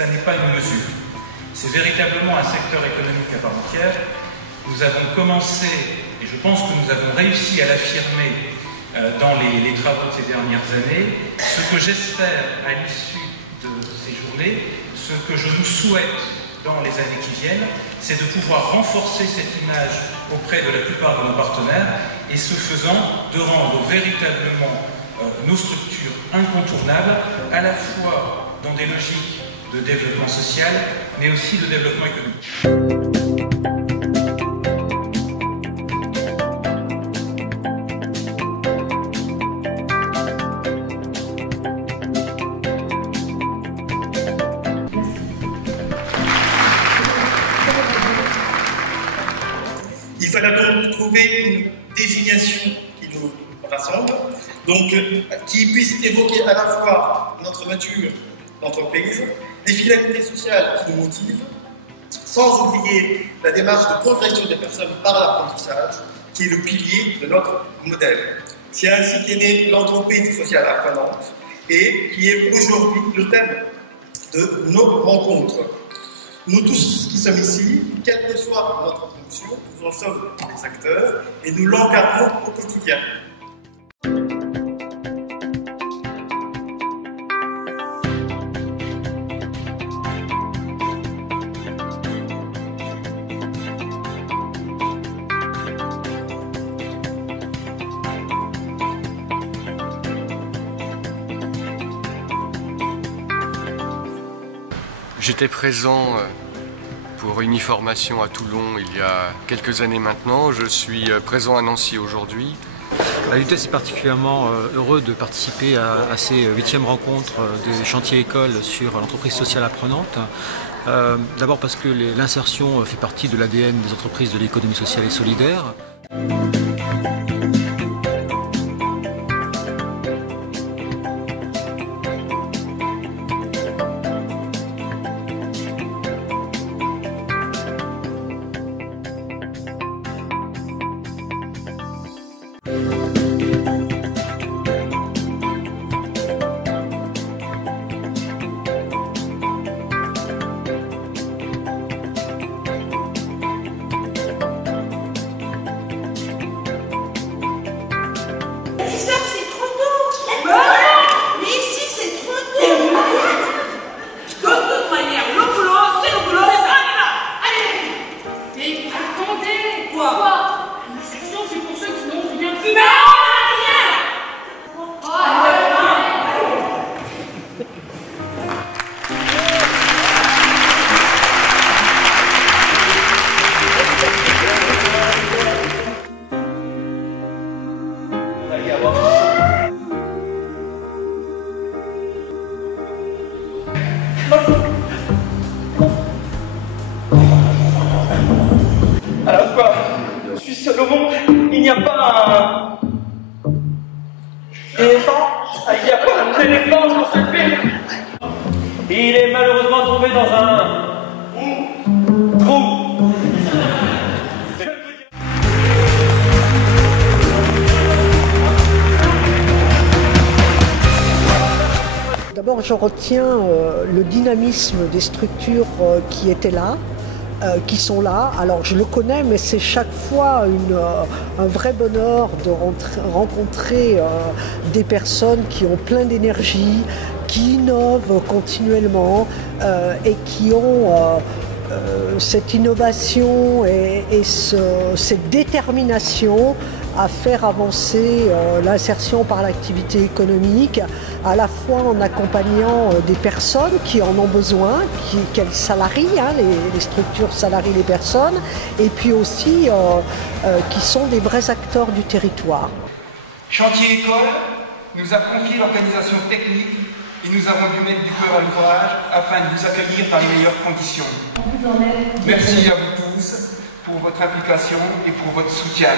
ça n'est pas une mesure. C'est véritablement un secteur économique à part entière. Nous avons commencé, et je pense que nous avons réussi à l'affirmer dans les travaux de ces dernières années, ce que j'espère à l'issue de ces journées, ce que je nous souhaite dans les années qui viennent, c'est de pouvoir renforcer cette image auprès de la plupart de nos partenaires et ce faisant, de rendre véritablement nos structures incontournables, à la fois dans des logiques de développement social, mais aussi de développement économique. Il fallait donc trouver une désignation qui nous rassemble, donc qui puisse évoquer à la fois notre nature d'entreprise, des finalités sociales qui nous motivent, sans oublier la démarche de progression des personnes par l'apprentissage, qui est le pilier de notre modèle. C'est ainsi qu'est née l'entreprise sociale apprenante et qui est aujourd'hui le thème de nos rencontres. Nous tous qui sommes ici, quelle que soit notre fonction, nous en sommes des acteurs et nous l'encadrons au quotidien. J'étais présent pour une e-formation à Toulon il y a quelques années maintenant. Je suis présent à Nancy aujourd'hui. L'UTES est particulièrement heureux de participer à ces 8e rencontres des chantiers écoles sur l'entreprise sociale apprenante. D'abord parce que l'insertion fait partie de l'ADN des entreprises de l'économie sociale et solidaire. Alors quoi? Je suis seul au monde, il n'y a pas un éléphant? Il n'y a pas un éléphant sur ce film. Il est malheureusement tombé dans un trou. D'abord, je retiens le dynamisme des structures qui étaient là, qui sont là. Alors, je le connais, mais c'est chaque fois un vrai bonheur de rencontrer des personnes qui ont plein d'énergie, qui innovent continuellement et qui ont cette innovation et cette détermination à faire avancer l'insertion par l'activité économique, à la fois en accompagnant des personnes qui en ont besoin, qu'elles salarient, les structures salarient les personnes, et puis aussi qui sont des vrais acteurs du territoire. Chantier École nous a confié l'organisation technique et nous avons dû mettre du cœur à l'ouvrage afin de vous accueillir dans les meilleures conditions. Merci à vous tous pour votre implication et pour votre soutien.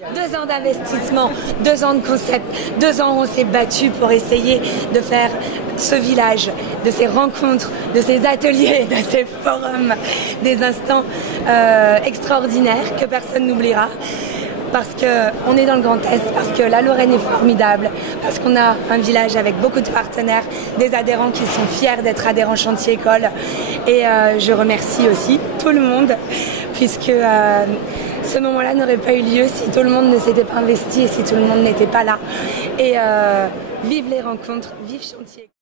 2 ans d'investissement, 2 ans de concept, 2 ans où on s'est battu pour essayer de faire ce village, de ces rencontres, de ces ateliers, de ces forums, des instants extraordinaires que personne n'oubliera. Parce qu'on est dans le Grand Est, parce que la Lorraine est formidable, parce qu'on a un village avec beaucoup de partenaires, des adhérents qui sont fiers d'être adhérents Chantier École. Et je remercie aussi tout le monde, puisque ce moment-là n'aurait pas eu lieu si tout le monde ne s'était pas investi et si tout le monde n'était pas là. Et vive les rencontres, vive Chantier École.